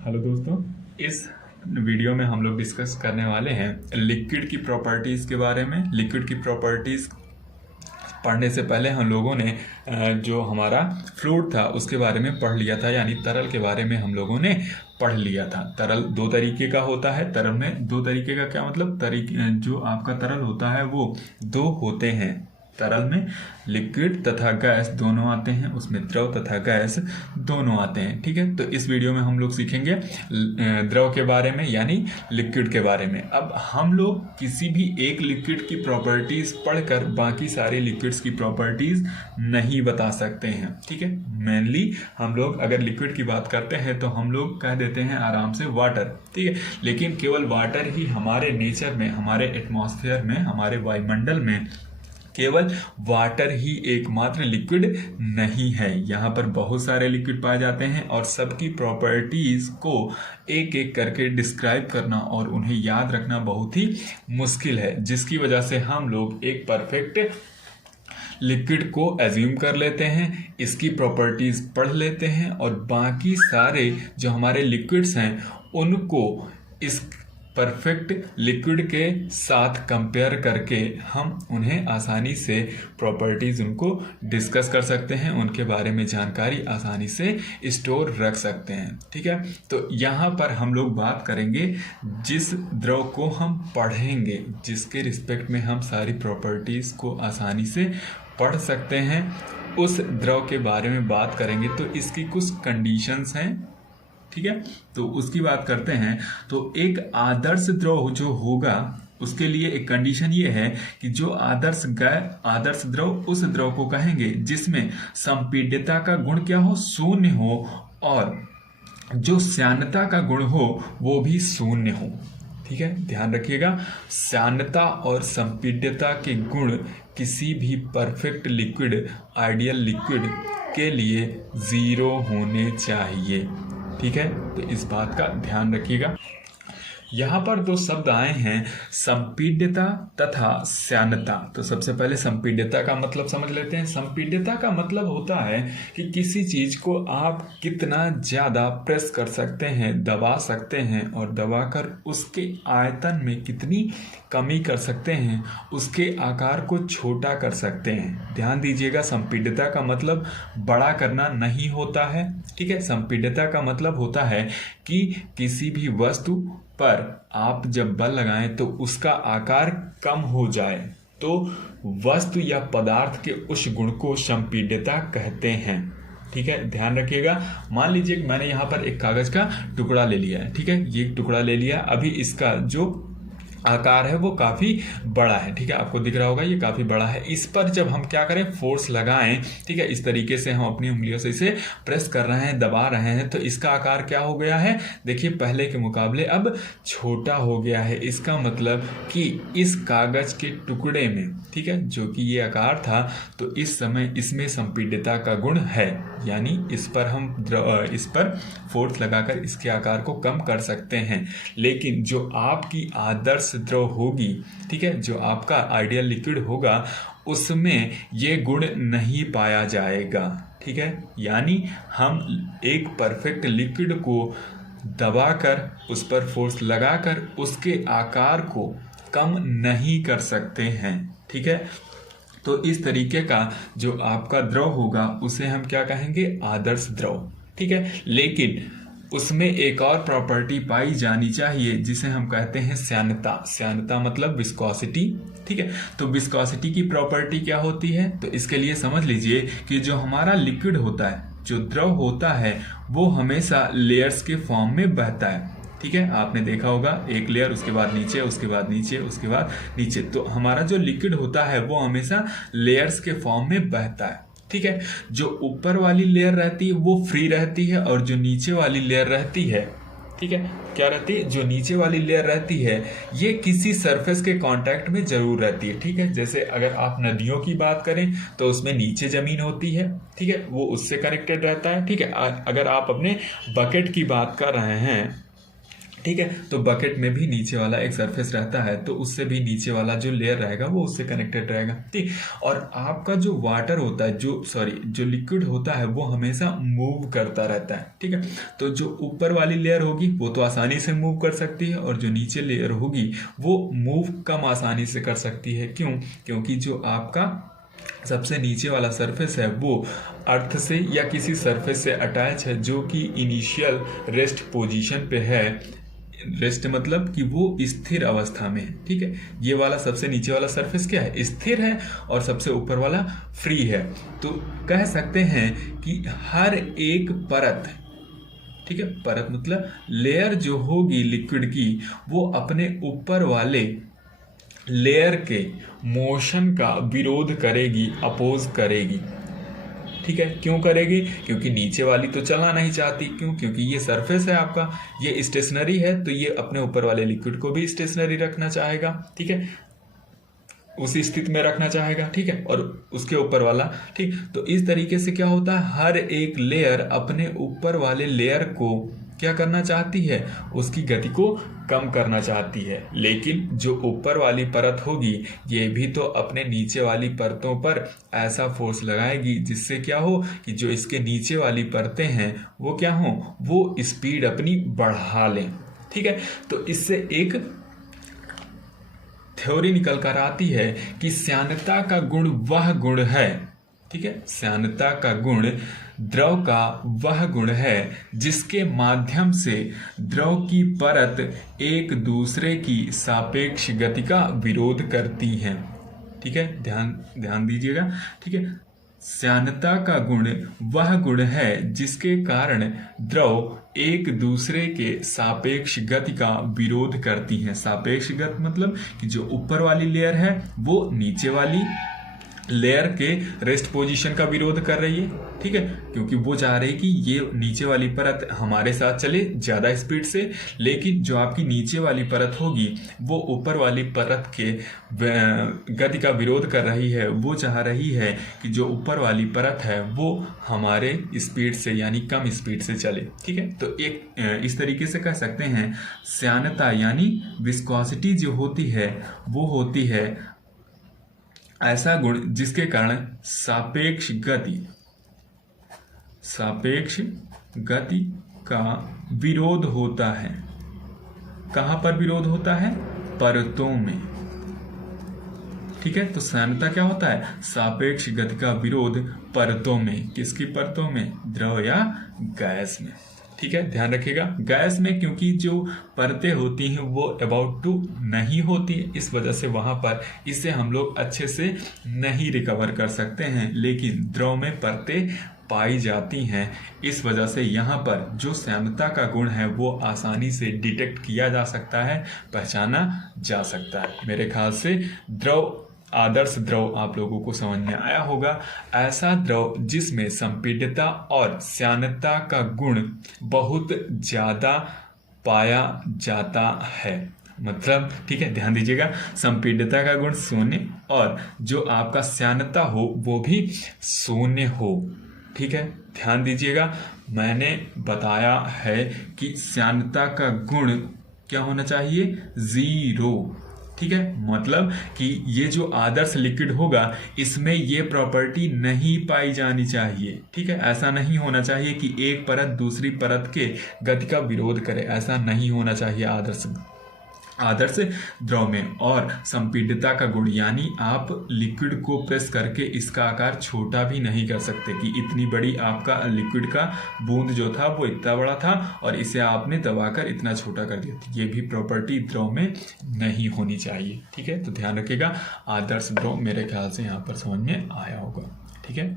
Hello दोस्तों, इस video में हम लोग डिस्कस करने वाले हैं लिक्विड की प्रॉपर्टीज़ के बारे में। लिक्विड की प्रॉपर्टीज़ पढ़ने से पहले हम लोगों ने जो हमारा फ्लूइड था उसके बारे में पढ़ लिया था, यानी तरल के बारे में हम लोगों ने पढ़ लिया था। तरल दो तरीके का होता है। तरल में दो तरीके का क्या मतलब, जो आपका तरल होता है वो दो होते हैं। तरल में लिक्विड तथा गैस दोनों आते हैं, उसमें द्रव तथा गैस दोनों आते हैं। ठीक है, तो इस वीडियो में हम लोग सीखेंगे द्रव के बारे में, यानी लिक्विड के बारे में। अब हम लोग किसी भी एक लिक्विड की प्रॉपर्टीज पढ़कर बाकी सारे लिक्विड्स की प्रॉपर्टीज नहीं बता सकते हैं। ठीक है, मेनली हम लोग अगर लिक्विड की बात करते हैं तो हम लोग कह देते हैं आराम से वाटर। ठीक है, लेकिन केवल वाटर ही हमारे नेचर में, हमारे एटमॉस्फेयर में, हमारे वायुमंडल में केवल वाटर ही एकमात्र लिक्विड नहीं है। यहाँ पर बहुत सारे लिक्विड पाए जाते हैं और सबकी प्रॉपर्टीज को एक एक करके डिस्क्राइब करना और उन्हें याद रखना बहुत ही मुश्किल है, जिसकी वजह से हम लोग एक परफेक्ट लिक्विड को एज्यूम कर लेते हैं, इसकी प्रॉपर्टीज पढ़ लेते हैं और बाकी सारे जो हमारे लिक्विड्स हैं उनको इस परफेक्ट लिक्विड के साथ कंपेयर करके हम उन्हें आसानी से प्रॉपर्टीज उनको डिस्कस कर सकते हैं, उनके बारे में जानकारी आसानी से स्टोर रख सकते हैं। ठीक है, तो यहाँ पर हम लोग बात करेंगे जिस द्रव को हम पढ़ेंगे, जिसके रिस्पेक्ट में हम सारी प्रॉपर्टीज को आसानी से पढ़ सकते हैं, उस द्रव के बारे में बात करेंगे। तो इसकी कुछ कंडीशंस हैं। ठीक है, तो उसकी बात करते हैं। तो एक आदर्श द्रव जो होगा उसके लिए एक कंडीशन ये है कि जो आदर्श द्रव उस द्रव को कहेंगे जिसमें संपीड्यता का गुण क्या हो, शून्य हो, और जो श्यानता का गुण हो वो भी शून्य हो। ठीक है, ध्यान रखिएगा, श्यानता और संपीड्यता के गुण किसी भी परफेक्ट लिक्विड, आइडियल लिक्विड के लिए 0 होने चाहिए। ठीक है, तो इस बात का ध्यान रखिएगा। यहाँ पर दो शब्द आए हैं, संपीड्यता तथा श्यानता। तो सबसे पहले संपीड्यता का मतलब समझ लेते हैं। संपीड्यता का मतलब होता है कि किसी चीज को आप कितना ज्यादा प्रेस कर सकते हैं, दबा सकते हैं, और दबाकर उसके आयतन में कितनी कमी कर सकते हैं, उसके आकार को छोटा कर सकते हैं। ध्यान दीजिएगा, संपीड्यता का मतलब बड़ा करना नहीं होता है। ठीक है, संपीड्यता का मतलब होता है कि किसी भी वस्तु पर आप जब बल लगाएं तो उसका आकार कम हो जाए, तो वस्तु या पदार्थ के उस गुण को संपीड्यता कहते हैं। ठीक है, ध्यान रखिएगा। मान लीजिए कि मैंने यहाँ पर एक कागज का टुकड़ा ले लिया है। ठीक है, ये टुकड़ा ले लिया, अभी इसका जो आकार है वो काफी बड़ा है। ठीक है, आपको दिख रहा होगा ये काफी बड़ा है। इस पर जब हम क्या करें, फोर्स लगाएं, ठीक है, इस तरीके से हम अपनी उंगलियों से इसे प्रेस कर रहे हैं, दबा रहे हैं, तो इसका आकार क्या हो गया है, देखिए पहले के मुकाबले अब छोटा हो गया है। इसका मतलब कि इस कागज के टुकड़े में, ठीक है, जो कि ये आकार था, तो इस समय इसमें संपीड्यता का गुण है, यानी इस पर फोर्स लगाकर इसके आकार को कम कर सकते हैं। लेकिन जो आपकी आदर्श द्रव होगी, ठीक है, जो आपका आइडियल लिक्विड होगा, उसमें ये गुण नहीं पाया जाएगा। ठीक है, यानी हम एक परफेक्ट लिक्विड को दबाकर, उस पर फोर्स लगाकर उसके आकार को कम नहीं कर सकते हैं। ठीक है, तो इस तरीके का जो आपका द्रव होगा उसे हम क्या कहेंगे, आदर्श द्रव। ठीक है, लेकिन उसमें एक और प्रॉपर्टी पाई जानी चाहिए जिसे हम कहते हैं श्यानता। श्यानता मतलब विस्कोसिटी। ठीक है, तो विस्कोसिटी की प्रॉपर्टी क्या होती है, तो इसके लिए समझ लीजिए कि जो हमारा लिक्विड होता है, जो द्रव होता है, वो हमेशा लेयर्स के फॉर्म में बहता है। ठीक है, आपने देखा होगा, एक लेयर, उसके बाद नीचे, उसके बाद नीचे, उसके बाद नीचे। तो हमारा जो लिक्विड होता है वो हमेशा लेयर्स के फॉर्म में बहता है। ठीक है, जो ऊपर वाली लेयर रहती है वो फ्री रहती है, और जो नीचे वाली लेयर रहती है, ठीक है, क्या रहती है, जो नीचे वाली लेयर रहती है ये किसी सरफेस के कांटेक्ट में जरूर रहती है। ठीक है, जैसे अगर आप नदियों की बात करें तो उसमें नीचे जमीन होती है, ठीक है, वो उससे कनेक्टेड रहता है। ठीक है, अगर आप अपने बकेट की बात कर रहे हैं ठीक है। तो बकेट में भी नीचे वाला एक सरफेस रहता है, तो उससे भी नीचे वाला जो लेयर रहेगा वो उससे कनेक्टेड रहेगा, ठीक। और आपका जो वाटर होता है, जो लिक्विड होता है वो हमेशा मूव करता रहता है, ठीक है। तो जो ऊपर वाली लेयर होगी वो तो आसानी से मूव कर सकती है, और जो नीचे लेयर होगी वो मूव कम आसानी से कर सकती है। क्यों? क्योंकि जो आपका सबसे नीचे वाला सरफेस है वो अर्थ से या किसी सरफेस से अटैच है, जो कि इनिशियल रेस्ट पोजीशन पे है। रेस्ट मतलब कि वो स्थिर अवस्था में है, ठीक है। ये वाला सबसे नीचे वाला सरफेस क्या है? स्थिर है, और सबसे ऊपर वाला फ्री है। तो कह सकते हैं कि हर एक परत, ठीक है, परत मतलब लेयर जो होगी लिक्विड की, वो अपने ऊपर वाले लेयर के मोशन का विरोध करेगी, अपोज करेगी, ठीक है। क्यों करेगी? क्योंकि नीचे वाली तो चलना नहीं चाहती। क्यों? क्योंकि ये सरफेस है आपका, ये स्टेशनरी है, तो ये अपने ऊपर वाले लिक्विड को भी स्टेशनरी रखना चाहेगा, ठीक है, उसी स्थिति में रखना चाहेगा, ठीक है, और उसके ऊपर वाला, ठीक। तो इस तरीके से क्या होता है, हर एक लेयर अपने ऊपर वाले लेयर को क्या करना चाहती है? उसकी गति को कम करना चाहती है। लेकिन जो ऊपर वाली परत होगी ये भी तो अपने नीचे वाली परतों पर ऐसा फोर्स लगाएगी जिससे क्या हो कि जो इसके नीचे वाली परतें हैं वो क्या हो, वो स्पीड अपनी बढ़ा लें, ठीक है। तो इससे एक थ्योरी निकल कर आती है कि श्यानता का गुण वह गुण है, ठीक है, श्यानता का गुण द्रव का वह गुण है जिसके माध्यम से द्रव की परत एक दूसरे की सापेक्ष गति का विरोध करती हैं, ठीक है, ध्यान दीजिएगा, ठीक है। श्यानता का गुण वह गुण है जिसके कारण द्रव एक दूसरे के सापेक्ष गति का विरोध करती हैं। सापेक्ष गति मतलब कि जो ऊपर वाली लेयर है वो नीचे वाली लेयर के रेस्ट पोजीशन का विरोध कर रही है, ठीक है, क्योंकि वो चाह रही कि ये नीचे वाली परत हमारे साथ चले ज़्यादा स्पीड से। लेकिन जो आपकी नीचे वाली परत होगी वो ऊपर वाली परत के गति का विरोध कर रही है। वो चाह रही है कि जो ऊपर वाली परत है वो हमारे स्पीड से यानी कम स्पीड से चले, ठीक है। तो एक इस तरीके से कह सकते हैं श्यानता यानी विस्कोसिटी जो होती है वो होती है ऐसा गुण जिसके कारण सापेक्ष गति का विरोध होता है। कहाँ पर विरोध होता है? परतों में, ठीक है। तो श्यानता क्या होता है? सापेक्ष गति का विरोध परतों में। किसकी परतों में? द्रव या गैस में, ठीक है, ध्यान रखिएगा। गैस में क्योंकि जो परतें होती हैं वो अबाउट टू नहीं होती, इस वजह से वहां पर इसे हम लोग अच्छे से नहीं रिकवर कर सकते हैं। लेकिन द्रव में परतें पाई जाती हैं, इस वजह से यहाँ पर जो श्यानता का गुण है वो आसानी से डिटेक्ट किया जा सकता है, पहचाना जा सकता है। मेरे ख्याल से आदर्श द्रव आप लोगों को समझ में आया होगा। ऐसा द्रव जिसमें संपीड्यता और श्यानता का गुण बहुत ज़्यादा पाया जाता है, मतलब, ठीक है, ध्यान दीजिएगा, संपीड्यता का गुण शून्य और जो आपका श्यानता हो वो भी शून्य हो, ठीक है, ध्यान दीजिएगा। मैंने बताया है कि श्यानता का गुण क्या होना चाहिए? 0, ठीक है, मतलब कि ये जो आदर्श लिक्विड होगा इसमें ये प्रॉपर्टी नहीं पाई जानी चाहिए, ठीक है। ऐसा नहीं होना चाहिए कि एक परत दूसरी परत के गति का विरोध करे, ऐसा नहीं होना चाहिए आदर्श द्रव में। और संपीड्यता का गुण यानी आप लिक्विड को प्रेस करके इसका आकार छोटा भी नहीं कर सकते कि इतनी बड़ी आपका लिक्विड का बूंद जो था वो इतना बड़ा था और इसे आपने दबाकर इतना छोटा कर दिया। ये भी प्रॉपर्टी द्रव में नहीं होनी चाहिए, ठीक है। तो ध्यान रखिएगा, आदर्श द्रव मेरे ख्याल से यहाँ पर समझ में आया होगा, ठीक है।